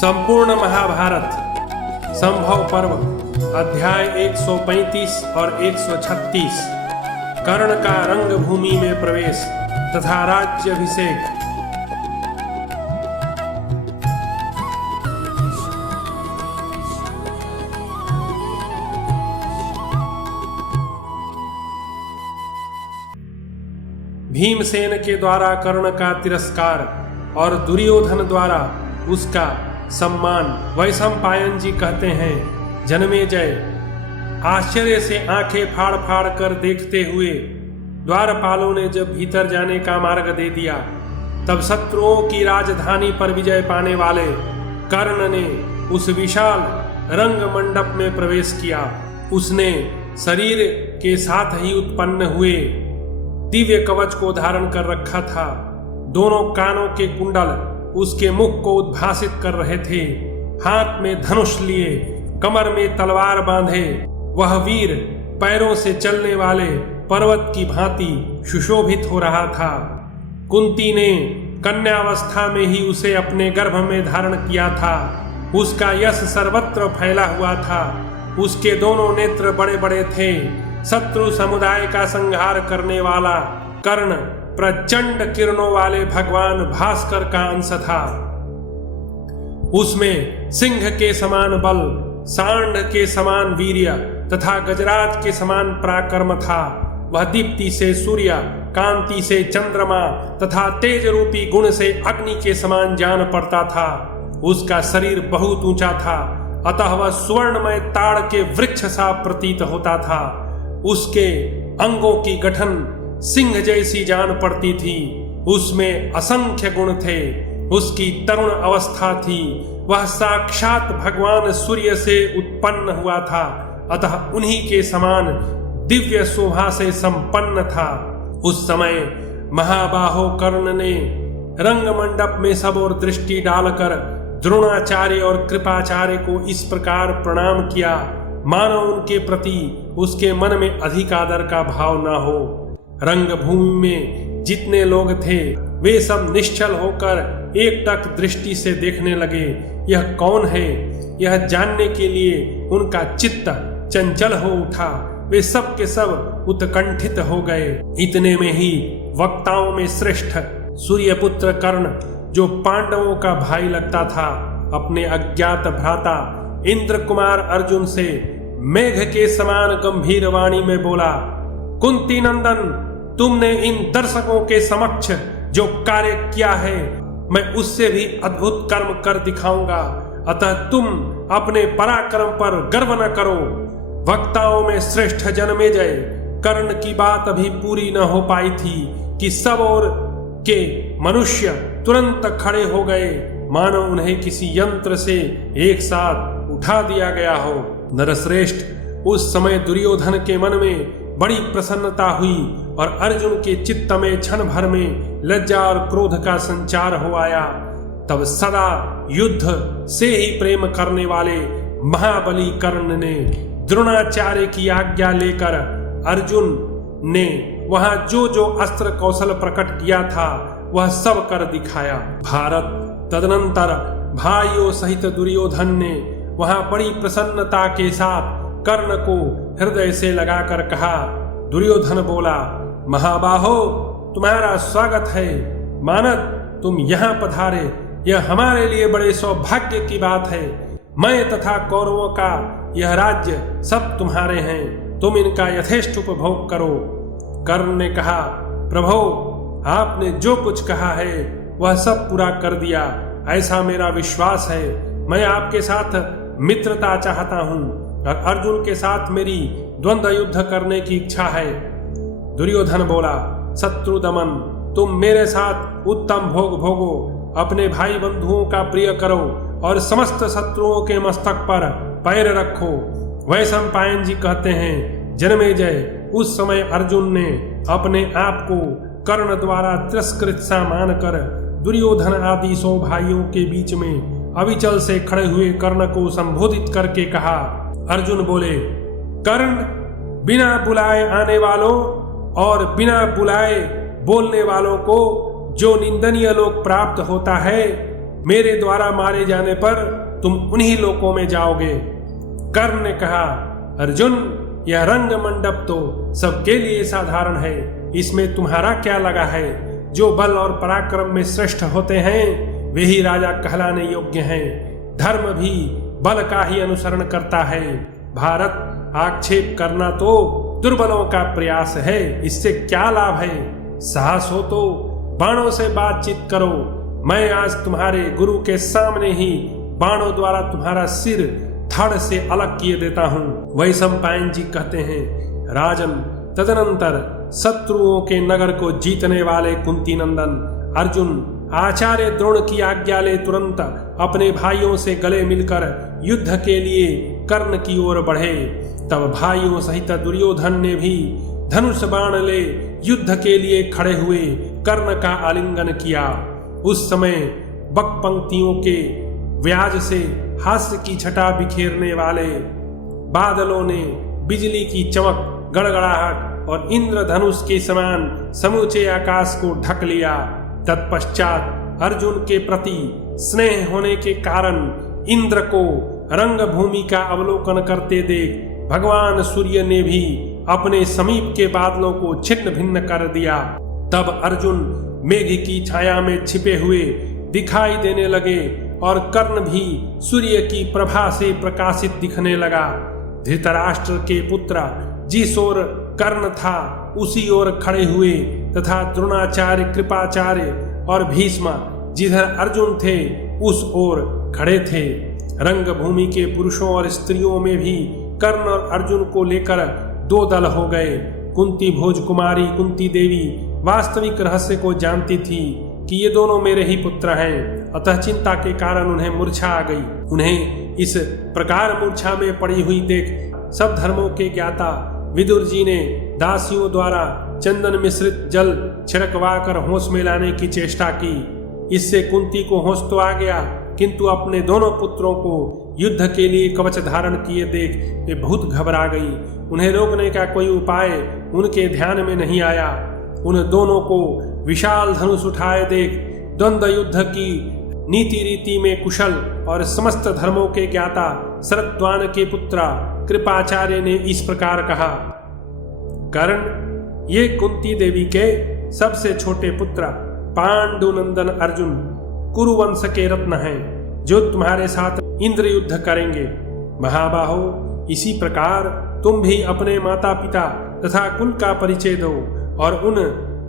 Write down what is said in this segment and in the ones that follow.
संपूर्ण महाभारत संभव पर्व अध्याय 135 और 136 कर्ण का रंगभूमि में प्रवेश तथा राज्याभिषेक। भीमसेन के द्वारा कर्ण का तिरस्कार और दुर्योधन द्वारा उसका सम्मान। वैशंपायन जी कहते हैं, जन्मेजय आश्चर्य से आंखें फाड़ फाड़ कर देखते हुए द्वारपालों ने जब भीतर जाने का मार्ग दे दिया, तब शत्रुओं की राजधानी पर विजय पाने वाले कर्ण ने उस विशाल रंग मंडप में प्रवेश किया। उसने शरीर के साथ ही उत्पन्न हुए दिव्य कवच को धारण कर रखा था। दोनों कानों के कुंडल उसके मुख को उद्भासित कर रहे थे। हाथ में धनुष लिए, कमर में तलवार बांधे वह वीर पैरों से चलने वाले पर्वत की भांति सुशोभित हो रहा था। कुंती ने कन्यावस्था में ही उसे अपने गर्भ में धारण किया था। उसका यश सर्वत्र फैला हुआ था। उसके दोनों नेत्र बड़े बड़े थे। शत्रु समुदाय का संहार करने वाला कर्ण प्रचंड किरणों वाले भगवान भास्कर का अंश था। उसमें सिंह के समान बल, सांड के समान वीर्य तथा गजराज के समान पराक्रम था। वह दीप्ति से सूर्य, कांति से चंद्रमा तथा तेज रूपी गुण से अग्नि के समान जान पड़ता था। उसका शरीर बहुत ऊंचा था, अतः वह सुवर्णमय ताड़ के वृक्ष सा प्रतीत होता था। उसके अंगों की गठन सिंह जैसी जान पड़ती थी। उसमें असंख्य गुण थे। उसकी तरुण अवस्था थी। वह साक्षात भगवान सूर्य से उत्पन्न हुआ था, अतः उन्हीं के समान दिव्य शोभा से संपन्न था। उस समय महाबाहो कर्ण ने रंग मंडप में सब ओर दृष्टि डालकर द्रोणाचार्य और कृपाचार्य को इस प्रकार प्रणाम किया, मानो उनके प्रति उसके मन में अधिक आदर का भाव न हो। रंगभूमि में जितने लोग थे वे सब निश्चल होकर एकटक दृष्टि से देखने लगे। यह कौन है, यह जानने के लिए उनका चित्त चंचल हो उठा। वे सब के सब उत्कंठित हो गए। इतने में ही वक्ताओं में श्रेष्ठ सूर्यपुत्र कर्ण, जो पांडवों का भाई लगता था, अपने अज्ञात भ्राता इंद्र कुमार अर्जुन से मेघ के समान गंभीर वाणी में बोला, कुंती नंदन, तुमने इन दर्शकों के समक्ष जो कार्य किया है, मैं उससे भी अद्भुत कर्म कर दिखाऊंगा। अतः तुम अपने पराक्रम पर गर्व न करो। वक्ताओं में श्रेष्ठ जन्मेजय कर्ण की बात अभी पूरी न हो पाई थी कि सब ओर के मनुष्य तुरंत खड़े हो गए, मानो उन्हें किसी यंत्र से एक साथ उठा दिया गया हो। नरश्रेष्ठ, उस समय दुर्योधन के मन में बड़ी प्रसन्नता हुई और अर्जुन के चित्त में क्षण भर में लज्जा और क्रोध का संचार हो आया। तब सदा युद्ध से ही प्रेम करने वाले महाबली कर्ण ने द्रोणाचार्य की आज्ञा लेकर अर्जुन ने वहां जो जो अस्त्र कौशल प्रकट किया था वह सब कर दिखाया। भारत तदनंतर भाइयों सहित दुर्योधन ने वहां बड़ी प्रसन्नता के साथ कर्ण को हृदय से लगाकर कहा। दुर्योधन बोला, महाबाहो, तुम्हारा स्वागत है। मानद तुम यहाँ पधारे, यह हमारे लिए बड़े सौभाग्य की बात है। मैं तथा कौरवों का यह राज्य सब तुम्हारे हैं, तुम इनका यथेष्ट उपभोग करो। कर्ण ने कहा, प्रभो, आपने जो कुछ कहा है वह सब पूरा कर दिया, ऐसा मेरा विश्वास है। मैं आपके साथ मित्रता चाहता हूँ और अर्जुन के साथ मेरी द्वंद्व युद्ध करने की इच्छा है। दुर्योधन बोला, शत्रु दमन, तुम मेरे साथ उत्तम भोग भोगो, अपने भाई बंधुओं का प्रिय करो और समस्त शत्रुओं के मस्तक पर पैर रखो। वैशंपायन जी कहते हैं, जन्मेजय, उस समय अर्जुन ने अपने आप को कर्ण द्वारा तिरस्कृत सा मानकर दुर्योधन आदि 100 भाइयों के बीच में अविचल से खड़े हुए कर्ण को संबोधित करके कहा। अर्जुन बोले, कर्ण, बिना बुलाए आने वालों और बिना बुलाए बोलने वालों को जो निंदनीय लोक प्राप्त होता है, मेरे द्वारा मारे जाने पर तुम उन्हीं लोकों में जाओगे। कर्ण ने कहा, अर्जुन, यह रंग मंडप तो सबके लिए साधारण है, इसमें तुम्हारा क्या लगा है? जो बल और पराक्रम में श्रेष्ठ होते हैं वे ही राजा कहलाने योग्य हैं। धर्म भी बल का ही अनुसरण करता है। भारत, आक्षेप करना तो दुर्बलों का प्रयास है, इससे क्या लाभ है? साहस हो तो बाणों से बातचीत करो। मैं आज तुम्हारे गुरु के सामने ही बाणों द्वारा तुम्हारा सिर धड़ से अलग किए देता हूँ। वैशंपायन जी कहते हैं, राजन, तदनंतर शत्रुओं के नगर को जीतने वाले कुंती नंदन अर्जुन आचार्य द्रोण की आज्ञा ले तुरंत अपने भाइयों से गले मिलकर युद्ध के लिए कर्ण की ओर बढ़े। तब भाइयों सहित दुर्योधन ने भी धनुष बाण ले युद्ध के लिए खड़े हुए कर्ण का आलिंगन किया। उस समय बक पंक्तियों के व्याज से हास्य की छटा बिखेरने वाले बादलों ने बिजली की चमक, गड़गड़ाहट और इंद्रधनुष के समान समूचे आकाश को ढक लिया। तत्पश्चात अर्जुन के प्रति स्नेह होने के कारण इंद्र को रंगभूमि का अवलोकन करते देख भगवान सूर्य ने भी अपने समीप के बादलों को छिन्न भिन्न कर दिया। तब अर्जुन मेघ की छाया में छिपे हुए दिखाई देने लगे और कर्ण भी सूर्य की प्रभा से प्रकाशित दिखने लगा। धृतराष्ट्र के पुत्र जिस ओर कर्ण था उसी ओर खड़े हुए तथा द्रोणाचार्य, कृपाचार्य और भीष्म जिधर अर्जुन थे उस ओर खड़े थे। रंगभूमि के पुरुषों और स्त्रियों में भी कर्ण और अर्जुन को लेकर दो दल हो गए। कुंती भोज कुमारी कुंती देवी वास्तविक रहस्य को जानती थी कि ये दोनों मेरे ही पुत्र हैं, अतः चिंता के कारण उन्हें मूर्छा आ गई। उन्हें इस प्रकार मूर्छा में पड़ी हुई देख सब धर्मों के ज्ञाता विदुर जी ने दासियों द्वारा चंदन मिश्रित जल छिड़कवा कर होश में लाने की चेष्टा की। इससे कुंती को होश तो आ गया, किंतु अपने दोनों पुत्रों को युद्ध के लिए कवच धारण किए देख वे बहुत घबरा गई। उन्हें रोकने का कोई उपाय उनके ध्यान में नहीं आया। उन दोनों को विशाल धनुष उठाए देख द्वंद्व युद्ध की नीति रीति में कुशल और समस्त धर्मों के ज्ञाता शरद्वान के पुत्र कृपाचार्य ने इस प्रकार कहा, कर्ण, ये कुंती देवी के सबसे छोटे पुत्र पांडुनंदन अर्जुन कुरुवंश के रत्न हैं, जो तुम्हारे साथ इंद्र युद्ध करेंगे। महाबाहो, इसी प्रकार तुम भी अपने माता पिता तथा कुल का परिचय दो और उन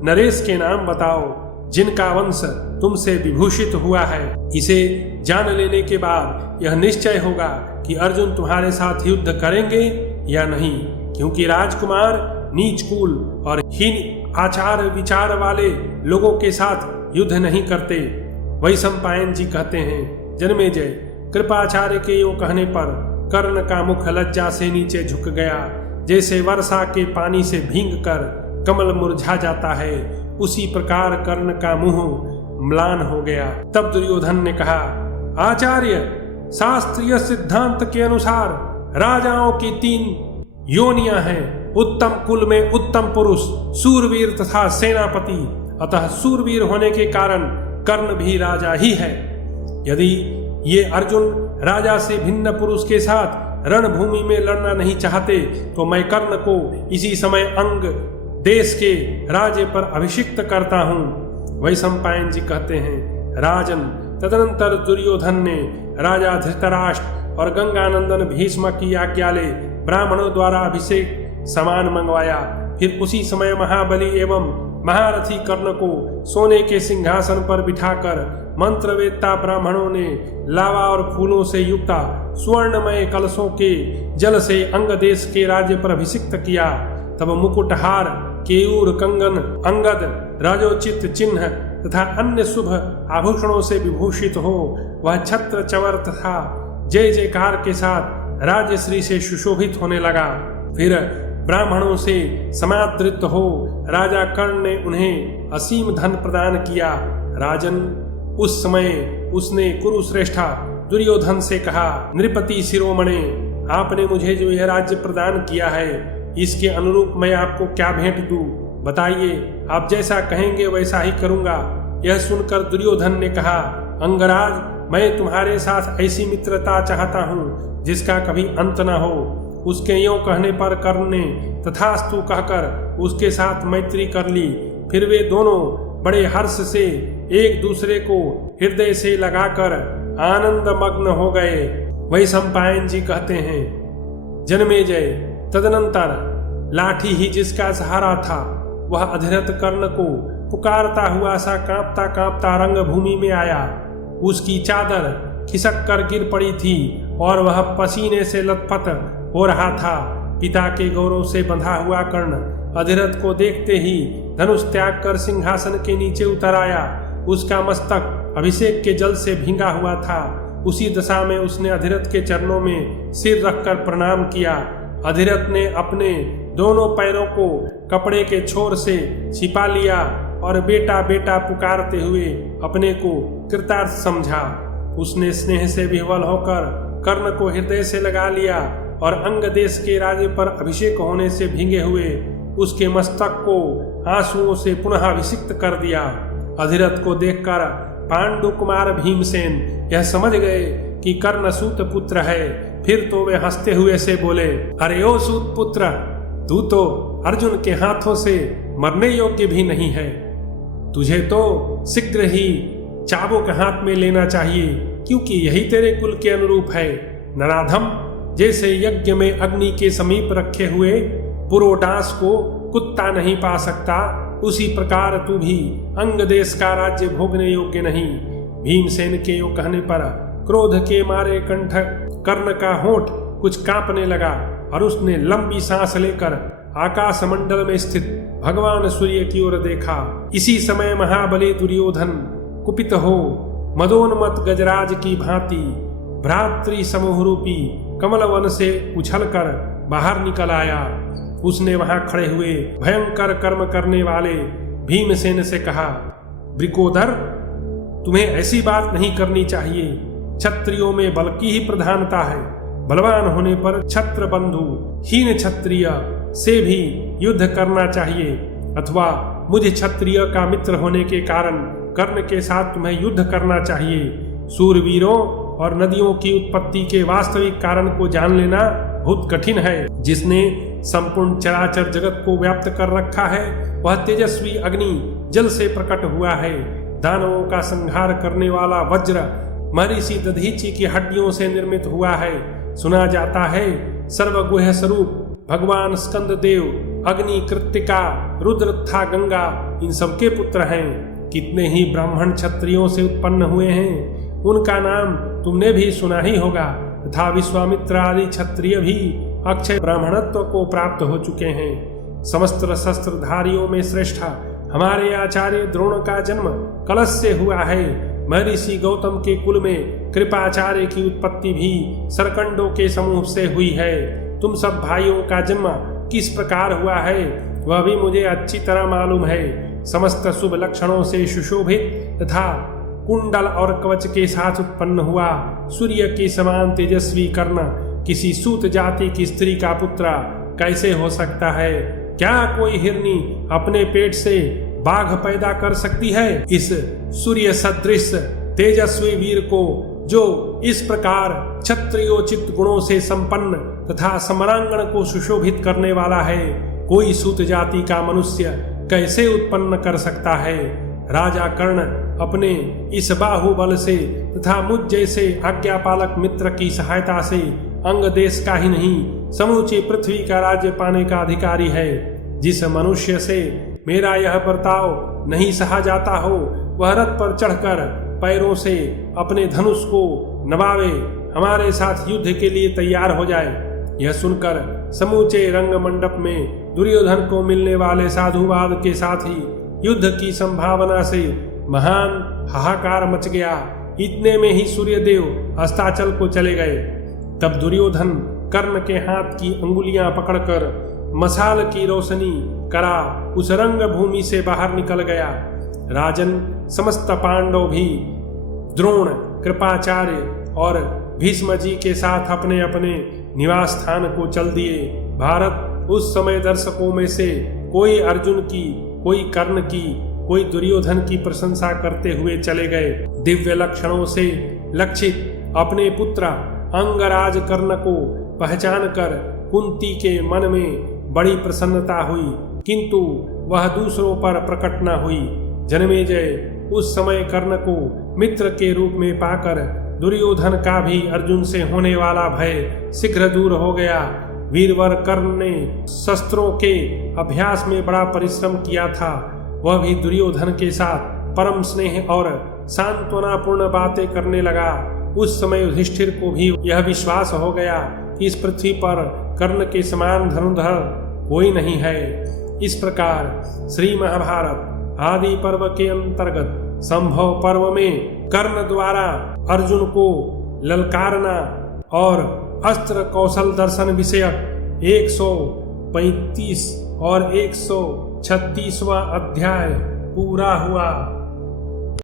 नरेश के नाम बताओ जिनका वंश तुमसे विभूषित हुआ है। इसे जान लेने के बाद यह निश्चय होगा कि अर्जुन तुम्हारे साथ युद्ध करेंगे या नहीं, क्योंकि राजकुमार नीच कुल और हीन आचार विचार वाले लोगों के साथ युद्ध नहीं करते। वैशंपायन जी कहते हैं, जन्मेजय, कृपाचार्य के यो कहने पर कर्ण का मुख लज्जा से नीचे झुक गया। जैसे वर्षा के पानी से भींग कर कमल मुरझा जाता है, उसी प्रकार कर्ण का मुंह म्लान हो गया। तब दुर्योधन ने कहा, आचार्य, शास्त्रीय सिद्धांत के अनुसार राजाओं की 3 योनियां हैं, उत्तम कुल में उत्तम पुरुष, सूरवीर तथा सेनापति। अतः सूरवीर होने के कारण कर्ण भी राजा ही है। यदि ये अर्जुन राजा से भिन्न पुरुष के साथ रणभूमि में लड़ना नहीं चाहते तो मैं कर्ण को इसी समय अंग देश के राज्य पर अभिषिक्त करता हूँ। वैशंपायन जी कहते हैं, राजन, तदनंतर दुर्योधन ने राजा धृतराष्ट्र और गंगानंदन भीष्म की आज्ञा ले ब्राह्मणों द्वारा अभिषेक सामान मंगवाया। फिर उसी समय महाबली एवं महारथी कर्ण को सोने के सिंहासन पर बिठाकर मंत्रवेत्ता ब्राह्मणों ने लावा और फूलों से युक्त स्वर्णमय कलशों के जल से अंग देश के राज्य पर अभिषिक्त किया। तब मुकुटहार, केयूर, कंगन, अंगद, राजोचित चिन्ह तथा अन्य शुभ आभूषणों से विभूषित हो वह छत्र चवर तथा जय जयकार के साथ राजश्री से सुशोभित होने लगा। फिर ब्राह्मणों से समादृत हो राजा कर्ण ने उन्हें असीम धन प्रदान किया। राजन, उस समय उसने कुरुश्रेष्ठा दुर्योधन से कहा, नृपति शिरोमणे, आपने मुझे जो यह राज्य प्रदान किया है इसके अनुरूप मैं आपको क्या भेंट दूं? बताइए, आप जैसा कहेंगे वैसा ही करूंगा। यह सुनकर दुर्योधन ने कहा, अंगराज, मैं तुम्हारे साथ ऐसी मित्रता चाहता हूँ जिसका कभी अंत न हो। उसके यों कहने पर कर्ण ने तथास्तु कहकर उसके साथ मैत्री कर ली। फिर वे दोनों बड़े हर्ष से एक दूसरे को हृदय से लगाकर आनंद मग्न हो गए। वैशंपायन जी कहते हैं, जन्मेजय, तदनंतर लाठी ही जिसका सहारा था वह अधिरथ कर्ण को पुकारता हुआ सा कांपता कांपता रंगभूमि में आया। उसकी चादर खिसक कर गिर पड़ी थी और वह पसीने से लथपथ हो रहा था। पिता के गौरव से बंधा हुआ कर्ण अधिरथ को देखते ही धनुष त्याग कर सिंहासन के नीचे उतर आया। उसका मस्तक अभिषेक के जल से भींगा हुआ था। उसी दशा में उसने अधिरथ के चरणों में सिर रखकर प्रणाम किया। अधिरथ ने अपने दोनों पैरों को कपड़े के छोर से छिपा लिया और बेटा बेटा पुकारते हुए अपने को कृतार्थ समझा। उसने स्नेह से विह्वल होकर कर्ण को हृदय से लगा लिया और अंग देश के राज्य पर अभिषेक होने से भींगे हुए उसके मस्तक को आंसुओं से पुनः अभिषिक्त कर दिया। अधिरथ को देखकर पांडु कुमार भीमसेन यह समझ गए कि कर्ण सूत पुत्र है। फिर तो वे हंसते हुए से बोले, अरे ओ सूत पुत्र, तू तो अर्जुन के हाथों से मरने योग्य भी नहीं है। तुझे तो शीघ्र ही चाबुक हाथ में लेना चाहिए, क्योंकि यही तेरे कुल के अनुरूप है। नराधम, जैसे यज्ञ में अग्नि के समीप रखे हुए पुरोडास को कुत्ता नहीं पा सकता, उसी प्रकार तू भी अंग देश का राज्य भोगने योग्य नहीं। भीमसेन के यो कहने पर क्रोध के मारे कंठ कर्ण का होंठ कुछ कांपने लगा और उसने लंबी सांस लेकर आकाश मंडल में स्थित भगवान सूर्य की ओर देखा। इसी समय महाबली दुर्योधन कुपित हो मदोन्मत गजराज की भांति भ्रातृ समूह रूपी कमल वन से उछलकर बाहर निकल आया। उसने वहां खड़े हुए भयंकर कर्म करने वाले भीमसेन से कहा, ब्रिकोदर, तुम्हें ऐसी बात नहीं करनी चाहिए। क्षत्रियों में बल की ही प्रधानता है। बलवान होने पर छत्र बंधु हीन क्षत्रिय से भी युद्ध करना चाहिए, अथवा मुझ क्षत्रिय का मित्र होने के कारण कर्ण के साथ तुम्हें युद्ध करना चाहिए। सूरवीरों और नदियों की उत्पत्ति के वास्तविक कारण को जान लेना बहुत कठिन है। जिसने संपूर्ण चराचर जगत को व्याप्त कर रखा है वह तेजस्वी अग्नि जल से प्रकट हुआ है। दानवों का संहार करने वाला वज्र महर्षि दधीचि की हड्डियों से निर्मित हुआ है। सुना जाता है सर्वगुह्य स्वरूप भगवान स्कंद देव, अग्नि, कृत्तिका, रुद्र तथा गंगा इन सबके पुत्र हैं। कितने ही ब्राह्मण क्षत्रियों से उत्पन्न हुए हैं, उनका नाम तुमने भी सुना ही होगा। तथा विश्वामित्र आदि क्षत्रिय भी अक्षय ब्राह्मणत्व को प्राप्त हो चुके हैं। समस्त शस्त्रधारियों में श्रेष्ठ हमारे आचार्य द्रोण का जन्म कलश से हुआ है। महर्षि गौतम के कुल में कृपाचार्य की उत्पत्ति भी सरकंडों के समूह से हुई है। तुम सब भाइयों का जन्म किस प्रकार हुआ है वह भी मुझे अच्छी तरह मालूम है। समस्त शुभ लक्षणों से सुशोभित तथा कुंडल और कवच के साथ उत्पन्न हुआ सूर्य के समान तेजस्वी कर्ण किसी सूत जाति की स्त्री का पुत्र कैसे हो सकता है? क्या कोई हिरनी अपने पेट से बाघ पैदा कर सकती है? इस सूर्य सदृश तेजस्वी वीर को, जो इस प्रकार क्षत्रियोचित गुणों से संपन्न तथा समरांगण को सुशोभित करने वाला है, कोई सूत जाति का मनुष्य कैसे उत्पन्न कर सकता है? राजा कर्ण अपने इस बाहुबल से तथा मुझ जैसे आज्ञापालक मित्र की सहायता से अंग देश का ही नहीं समूची पृथ्वी का राज्य पाने का अधिकारी है। जिस मनुष्य से मेरा यह बर्ताव नहीं सहा जाता हो वह रथ पर चढ़कर पैरों से अपने धनुष को नवावे, हमारे साथ युद्ध के लिए तैयार हो जाए। यह सुनकर समूचे रंग मंडप में दुर्योधन को मिलने वाले साधुवाद के साथ ही युद्ध की संभावना से महान हाहाकार मच गया। इतने में ही सूर्यदेव अस्ताचल को चले गए। तब दुर्योधन कर्ण के हाथ की अंगुलियां पकड़कर मशाल की रोशनी करा उस रंग भूमि से बाहर निकल गया। राजन, समस्त पांडव भी द्रोण, कृपाचार्य और भीष्म जी के साथ अपने अपने निवास स्थान को चल दिए। भारत उस समय दर्शकों में से कोई अर्जुन की, कोई कर्ण की, कोई दुर्योधन की प्रशंसा करते हुए चले गए। दिव्य लक्षणों से लक्षित अपने पुत्र अंगराज कर्ण को पहचान कर कुंती के मन में बड़ी प्रसन्नता हुई, किंतु वह दूसरों पर प्रकट न हुई। जन्मेजय उस समय कर्ण को मित्र के रूप में पाकर दुर्योधन का भी अर्जुन से होने वाला भय शीघ्र दूर हो गया। वीरवर कर्ण ने शस्त्रों के अभ्यास में बड़ा परिश्रम किया था। वह भी दुर्योधन के साथ परम स्नेह और सांत्वनापूर्ण बातें करने लगा। उस समय युधिष्ठिर को भी यह विश्वास हो गया कि इस पृथ्वी पर कर्ण के समान धनुर्धर कोई नहीं है। इस प्रकार श्री महाभारत आदि पर्व के अंतर्गत संभव पर्व में कर्ण द्वारा अर्जुन को ललकारना और अस्त्र कौशल दर्शन विषयक 135 और 136वां अध्याय पूरा हुआ।